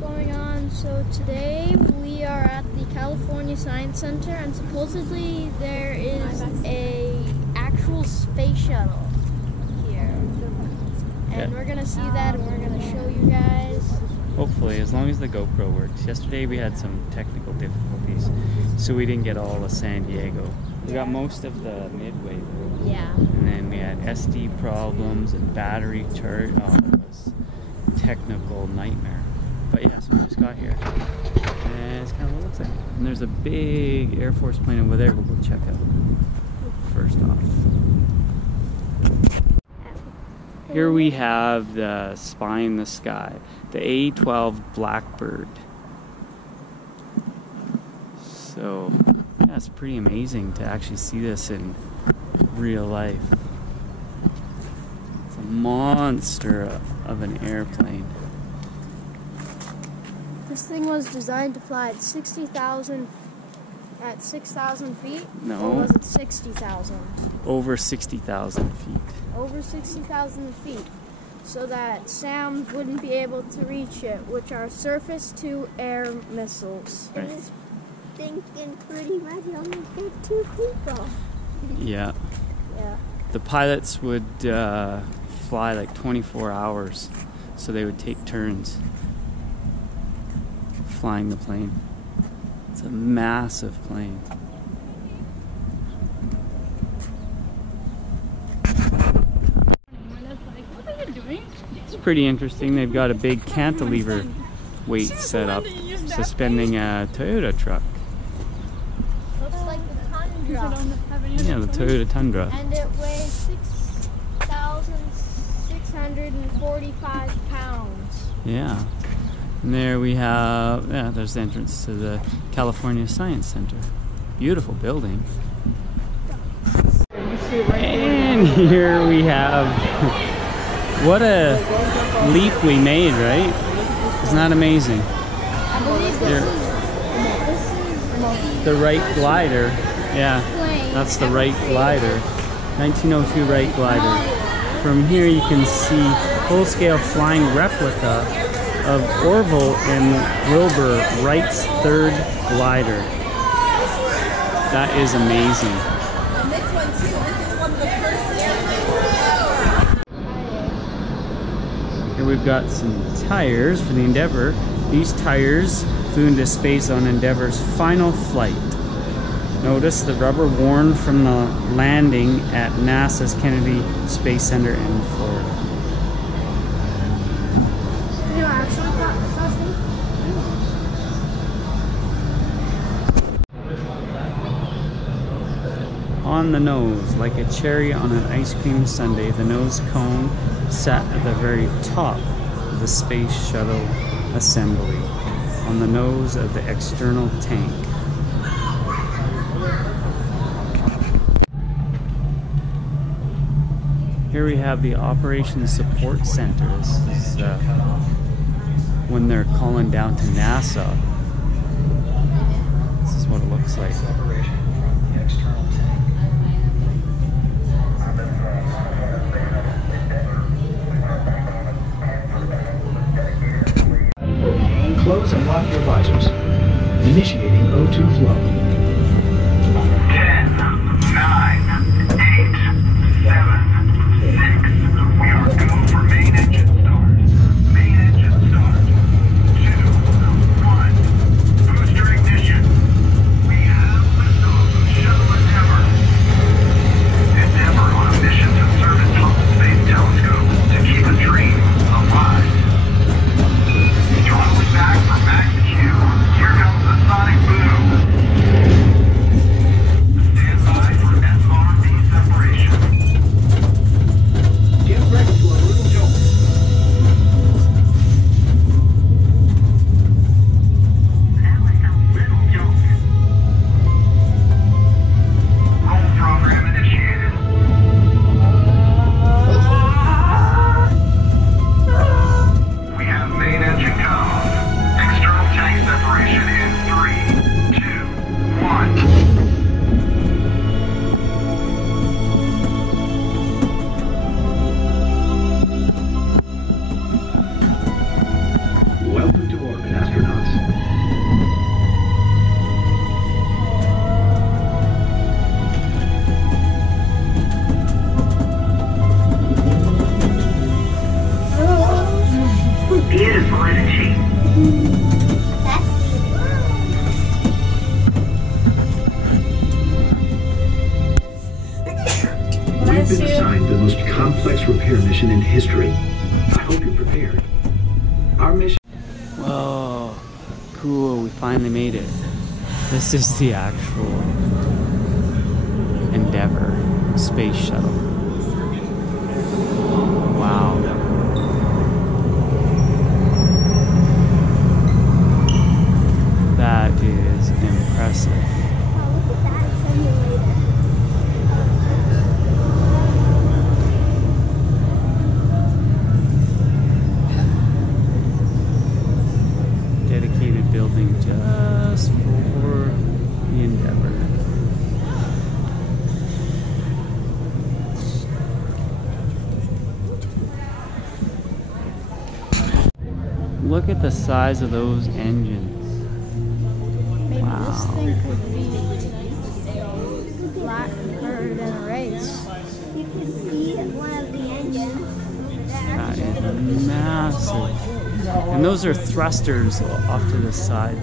going on? So today we are at the California Science Center, and supposedly there is a actual space shuttle here. And we're gonna see that, and we're gonna show you guys. Hopefully, as long as the GoPro works. Yesterday we had some technical difficulties, so we didn't get all of San Diego. We got most of the Midway though. Yeah. And then we had SD problems and battery charge. Oh, it was a technical nightmare. But yeah, so we just got here. And it's kind of what it looks like. And there's a big Air Force plane over there we'll go check out first off. Here we have the spy in the sky, the A-12 Blackbird. So yeah, it's pretty amazing to actually see this in real life. It's a monster of an airplane. This thing was designed to fly at 6,000 feet? No. Or was it 60,000? Over 60,000 feet. Over 60,000 feet. So that Sam wouldn't be able to reach it, which are surface-to-air missiles. Right. This thing can pretty much only fit 2 people. Yeah. Yeah. The pilots would fly like 24 hours, so they would take turns flying the plane. It's a massive plane. It's pretty interesting. They've got a big cantilever weight set up, suspending a Toyota truck. Looks like the Tundra. Yeah, the Toyota Tundra. And it weighs 6,645 pounds. Yeah. And there we have, yeah, there's the entrance to the California Science Center. Beautiful building. And here we have, what a leap we made, right? Isn't that amazing? I believe this is The Wright glider. Yeah, that's the Wright glider. 1902 Wright glider. From here you can see full-scale flying replica of Orville and Wilbur Wright's third glider. That is amazing. And this one too, this is one of the first airplanes. Here we've got some tires for the Endeavour. These tires flew into space on Endeavour's final flight. Notice the rubber worn from the landing at NASA's Kennedy Space Center in Florida. You actually got something? On the nose, like a cherry on an ice cream sundae, the nose cone sat at the very top of the Space Shuttle assembly, on the nose of the external tank. Here we have the Operations Support Center. This is when they're calling down to NASA. This is what it looks like. Close and lock your visors. Initiating O2 flow. 10, 9, 8, 7, 6. We are go for main engine start. Main engine start. 2, 1. Booster ignition. We have liftoff of Shuttle Endeavour. Endeavour on a mission to serve its Hubble Space Telescope to keep a dream alive. Throttling back for max Q. Here comes the sonic boom. cool, we finally made it. This is the actual Endeavour space shuttle. Wow. That is impressive. Oh, look at that simulator. Dedicated building just for the Endeavour. Look at the size of those engines. Maybe Wow. this thing could be Blackbird in a race. You can see one of the engines. That is massive. And those are thrusters off to the side.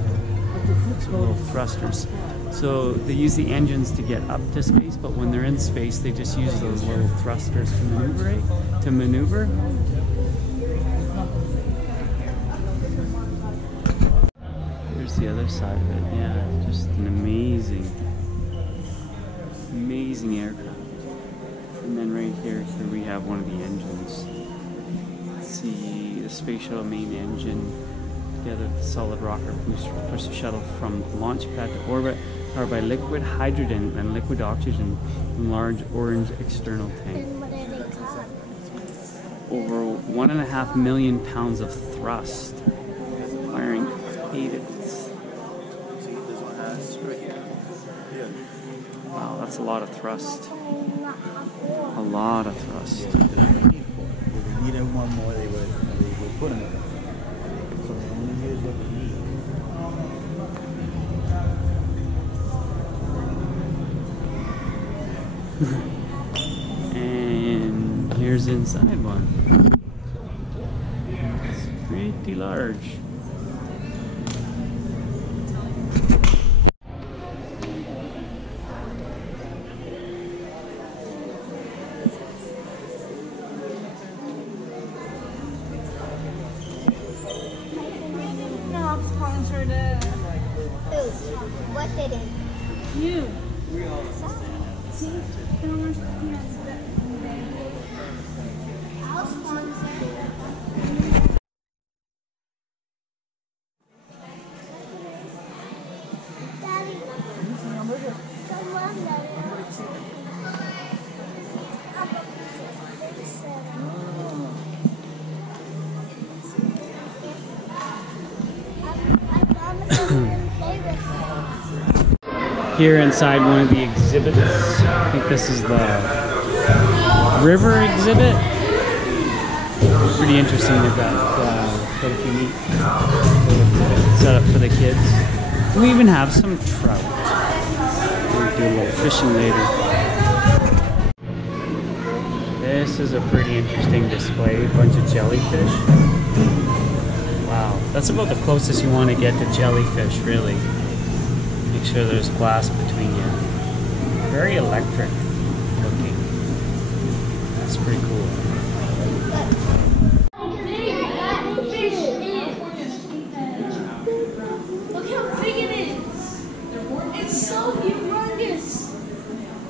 Little thrusters. So they use the engines to get up to space, but when they're in space, they just use those little thrusters to maneuver. Here's the other side of it. Yeah, just an amazing aircraft. And then right here we have one of the engines. Let's see the space shuttle main engine together with the solid rocket push the shuttle from launch pad to orbit, powered by liquid hydrogen and liquid oxygen in large orange external tank. And what are they called? Over 1.5 million pounds of thrust, firing 8 of these. Wow, that's a lot of thrust. A lot of thrust. If they needed one more, they would put them in. So they only use what they need. And here's inside one. It's pretty large. What did it? You. See? They don't understand that. I'll sponsor. Daddy. Come on, Daddy. Here inside one of the exhibits, I think this is the river exhibit. Pretty interesting. They've got quite a few neat set up for the kids. We even have some trout. We'll do a little fishing later. This is a pretty interesting display. A bunch of jellyfish. Wow, that's about the closest you want to get to jellyfish, really. Make sure there's glass between you. Very electric looking. That's pretty cool. Look how big it is. It's so humongous.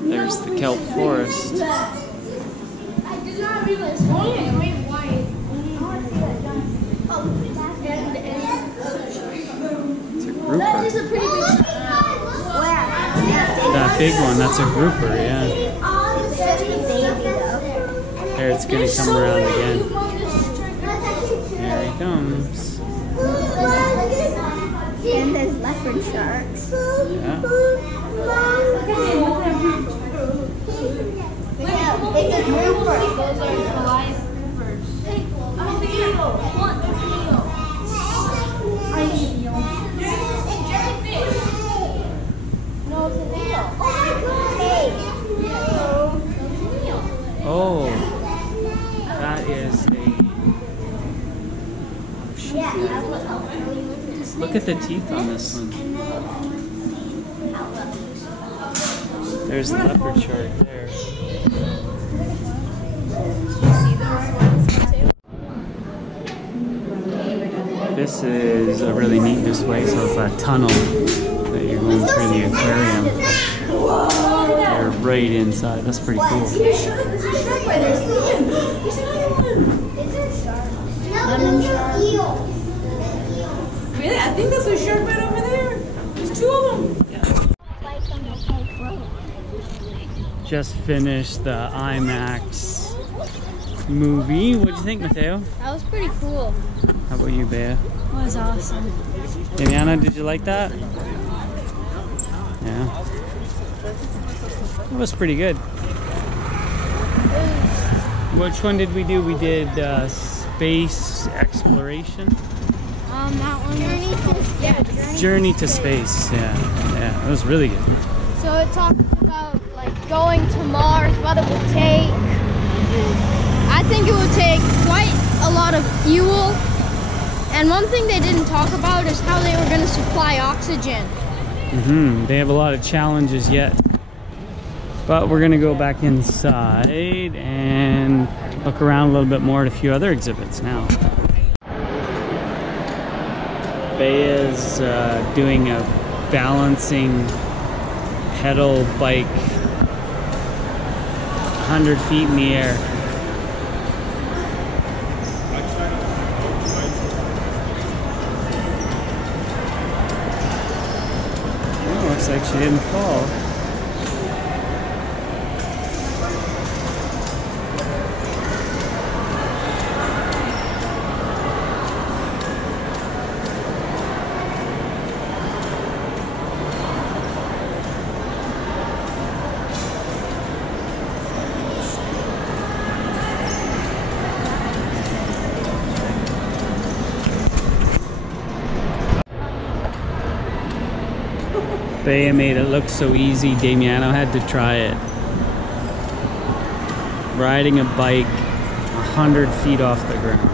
There's the kelp forest. I did not realize. Wait, why? It's a That grouper. is a pretty big. That big one, that's a grouper, yeah. There, it's gonna come around again. There he comes. And there's leopard sharks. Yeah. It's a grouper. Those are Goliath groupers. I'm the eel. What? I'm the eel. It's jellyfish. No, it's an eel. Oh, that is a... Look at the teeth on this one. There's the leopard shark there. This is a really neat display. So it's that tunnel that you're going through the aquarium. You're right inside. That's pretty cool. There's a shark by there. There's another one. Lemon shark. Really? I think that's a shark right over there. There's 2 of them. Just finished the IMAX movie. What'd you think, Mateo? That was pretty cool. How about you, Bea? It was awesome. Damiana, did you like that? Yeah. It was pretty good. Which one did we do? We did space exploration. That one was Journey to Space. Yeah, it was really good. So it talks about like going to Mars, what it will take. I think it would take quite a lot of fuel. And one thing they didn't talk about is how they were going to supply oxygen. They have a lot of challenges yet. But we're going to go back inside and look around a little bit more at a few other exhibits now. Bea's doing a balancing pedal bike 100 feet in the air. Oh, looks like she didn't fall. Bea made it look so easy, Damiano had to try it. Riding a bike 100 feet off the ground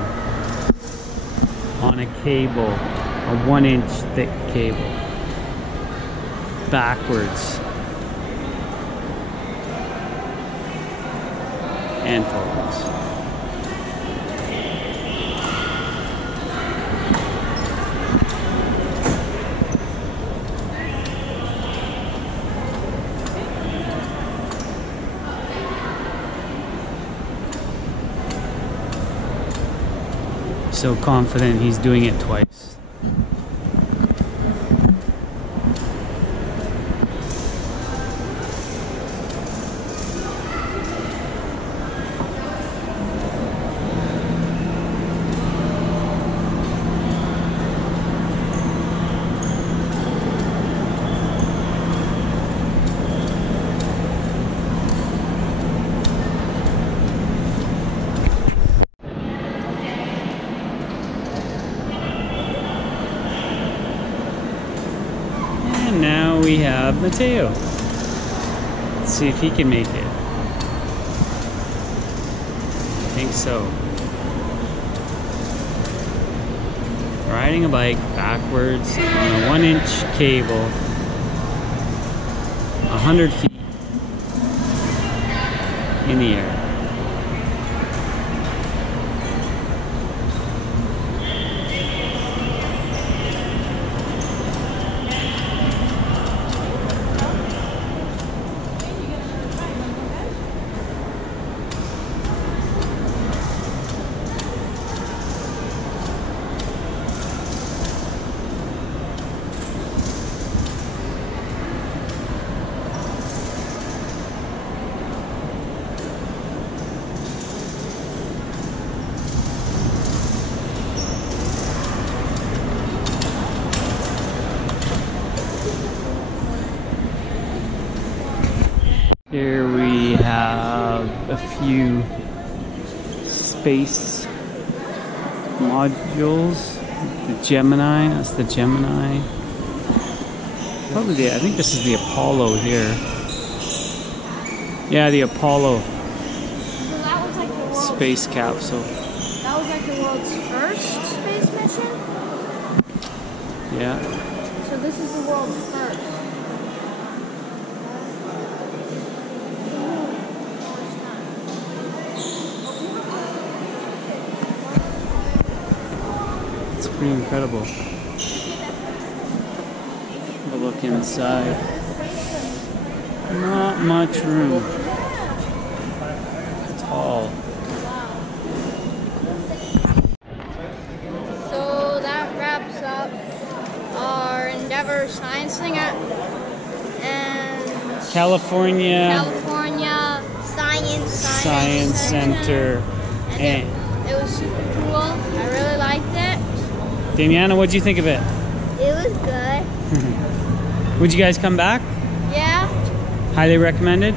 on a cable, a 1-inch thick cable, backwards and forwards. So confident he's doing it twice. Now we have Mateo. Let's see if he can make it. I think so. Riding a bike backwards on a 1-inch cable, 100 feet in the air. Here we have a few space modules. The Gemini, that's the Gemini. Probably I think this is the Apollo here. Yeah, the Apollo So that was like the world's, space capsule. that was like the world's first space mission? Yeah. So this is the world's first. It's Pretty incredible. Have a look inside. Not much room at all. So that wraps up our Endeavor Science thing and California Science Center. And it was super cool. I really liked it. Damiana, what'd you think of it? It was good. Would you guys come back? Yeah. Highly recommended?